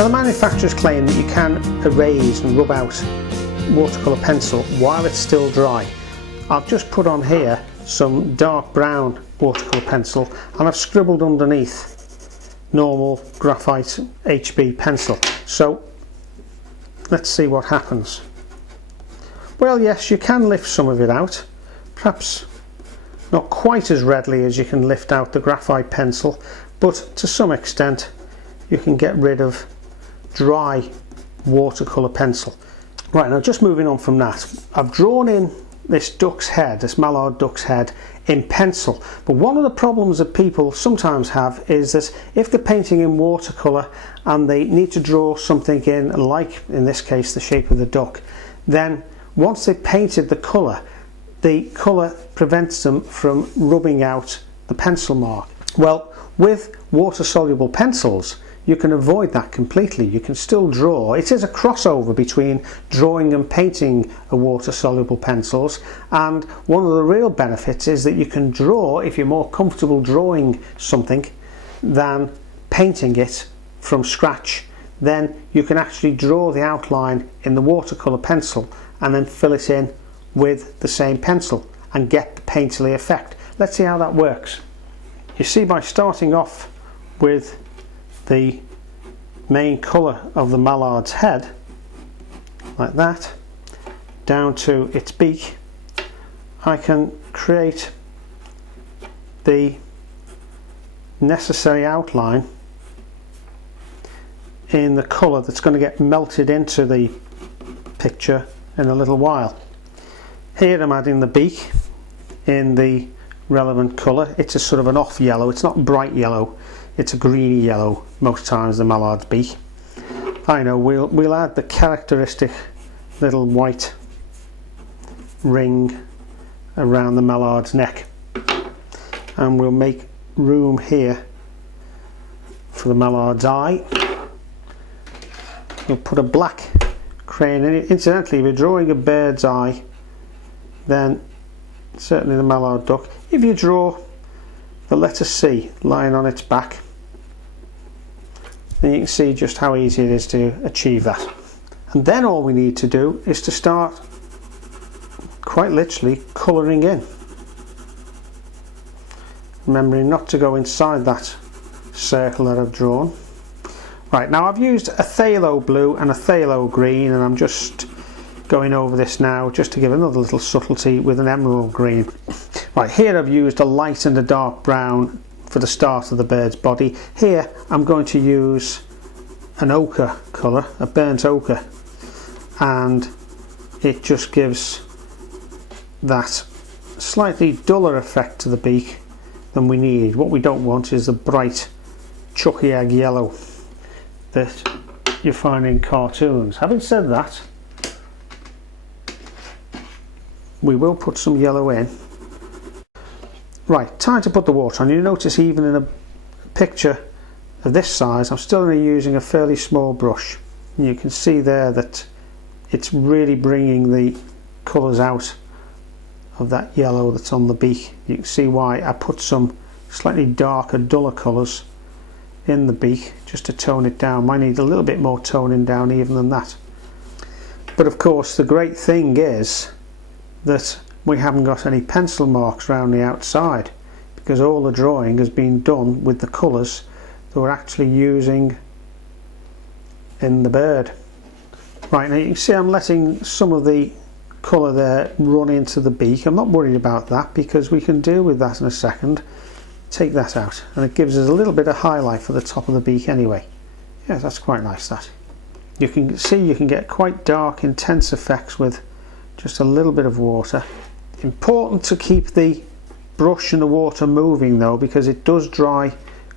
Now, the manufacturers claim that you can erase and rub out watercolour pencil while it's still dry. I've just put on here some dark brown watercolour pencil and I've scribbled underneath normal graphite HB pencil. So let's see what happens. Well, yes, you can lift some of it out, perhaps not quite as readily as you can lift out the graphite pencil, but to some extent you can get rid of dry watercolour pencil. Right, now just moving on from that, I've drawn in this duck's head, this mallard duck's head, in pencil. But one of the problems that people sometimes have is that if they're painting in watercolour and they need to draw something in, like in this case the shape of the duck, then once they've painted the colour prevents them from rubbing out the pencil mark. Well, with water soluble pencils you can avoid that completely. You can still draw. It is a crossover between drawing and painting a water soluble pencils, and one of the real benefits is that you can draw, if you're more comfortable drawing something than painting it from scratch, then you can actually draw the outline in the watercolour pencil and then fill it in with the same pencil and get the painterly effect. Let's see how that works. You see, by starting off with the main colour of the mallard's head, like that, down to its beak, I can create the necessary outline in the colour that's going to get melted into the picture in a little while. Here I'm adding the beak in the relevant colour. It's a sort of an off yellow, it's not bright yellow, it's a greeny yellow most times, the mallard's beak. I know, we'll add the characteristic little white ring around the mallard's neck, and we'll make room here for the mallard's eye. We'll put a black crayon in it. Incidentally, if you're drawing a bird's eye, then certainly the mallard duck, if you draw the letter C lying on its back, then you can see just how easy it is to achieve that. And then all we need to do is to start quite literally colouring in, remembering not to go inside that circle that I've drawn. Right, now I've used a phthalo blue and a phthalo green, and I'm just going over this now just to give another little subtlety with an emerald green. Right, here I've used a light and a dark brown for the start of the bird's body. Here I'm going to use an ochre colour, a burnt ochre, and it just gives that slightly duller effect to the beak than we need. What we don't want is the bright chucky egg yellow that you find in cartoons. Having said that, we will put some yellow in. Right, time to put the water on. You notice even in a picture of this size, I'm still only using a fairly small brush. And you can see there that it's really bringing the colours out of that yellow that's on the beak. You can see why I put some slightly darker, duller colours in the beak just to tone it down. Might need a little bit more toning down even than that. But of course the great thing is that we haven't got any pencil marks around the outside, because all the drawing has been done with the colours that we're actually using in the bird. Right, now you can see I'm letting some of the colour there run into the beak. I'm not worried about that because we can deal with that in a second. Take that out, and it gives us a little bit of highlight for the top of the beak anyway. Yeah, that's quite nice, that. You can see you can get quite dark, intense effects with just a little bit of water. Important to keep the brush and the water moving though, because it does dry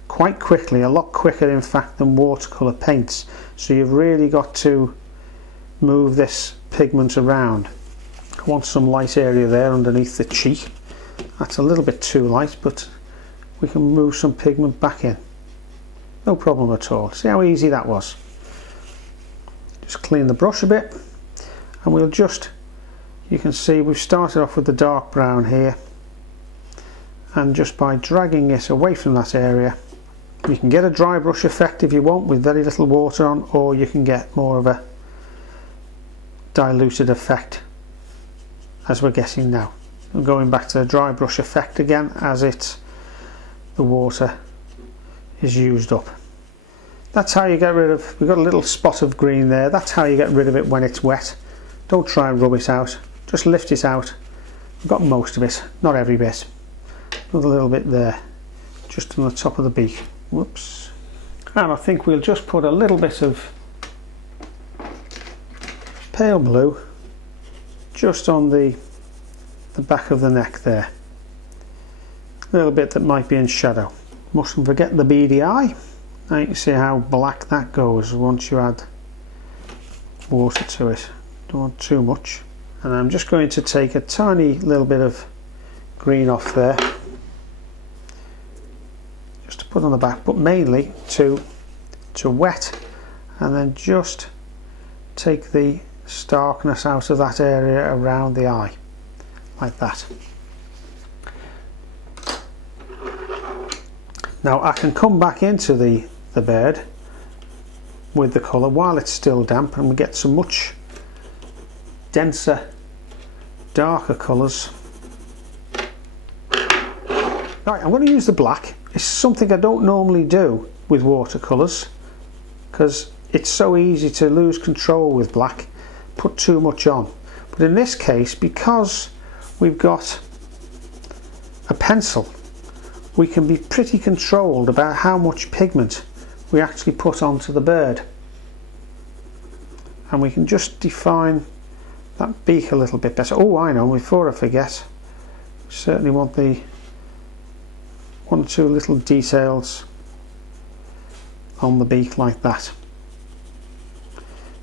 quite quickly, a lot quicker in fact than watercolour paints, so you've really got to move this pigment around. I want some light area there underneath the cheek. That's a little bit too light, but we can move some pigment back in, no problem at all. See how easy that was. Just clean the brush a bit, and we'll just, you can see we've started off with the dark brown here, and just by dragging it away from that area You can get a dry brush effect if you want with very little water on, or you can get more of a diluted effect as we're getting now. I'm going back to the dry brush effect again as the water is used up. That's how you get rid of, we've got a little spot of green there, that's how you get rid of it when it's wet. Don't try and rub it out, just lift it out. I've got most of it, not every bit. Another little bit there, just on the top of the beak. Whoops. And I think we'll just put a little bit of pale blue just on the back of the neck there. A little bit that might be in shadow. Mustn't forget the beady eye. Now you can see how black that goes once you add water to it. Don't want too much. And I'm just going to take a tiny little bit of green off there, just to put on the back, but mainly to wet, and then just take the starkness out of that area around the eye, like that. Now I can come back into the bird with the colour while it's still damp, and we get some much denser, darker colours. Right, I'm going to use the black. It's something I don't normally do with watercolours because it's so easy to lose control with black, put too much on. But in this case, because we've got a pencil, we can be pretty controlled about how much pigment we actually put onto the bird. And we can just define that beak a little bit better. Oh, I know, before I forget, certainly want the one or two little details on the beak like that.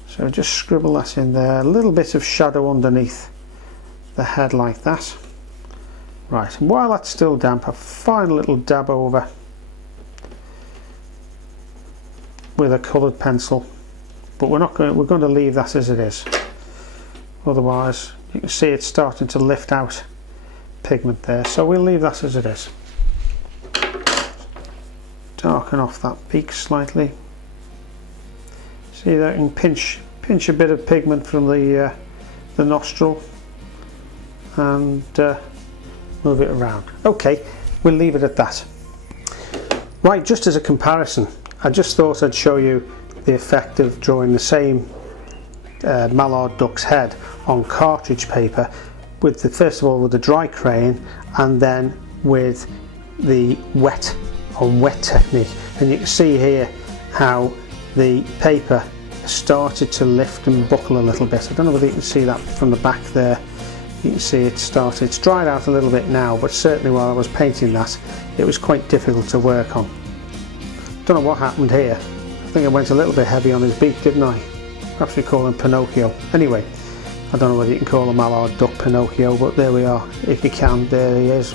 So just scribble that in there, a little bit of shadow underneath the head like that. Right, and while that's still damp, a fine little dab over with a coloured pencil, but we're going to leave that as it is. Otherwise, you can see it's starting to lift out pigment there, so we'll leave that as it is. Darken off that beak slightly. See that I can pinch a bit of pigment from the nostril and move it around. Okay, we'll leave it at that. Right, just as a comparison, I just thought I'd show you the effect of drawing the same mallard duck's head on cartridge paper with first of all with the dry crayon and then with the wet on wet technique. And you can see here how the paper started to lift and buckle a little bit. I don't know whether you can see that from the back there. You can see it's dried out a little bit now, but certainly while I was painting that it was quite difficult to work on. Don't know what happened here. I think I went a little bit heavy on his beak, didn't I? Perhaps we call him Pinocchio. Anyway, I don't know whether you can call a mallard duck Pinocchio, but there we are. If you can, there he is.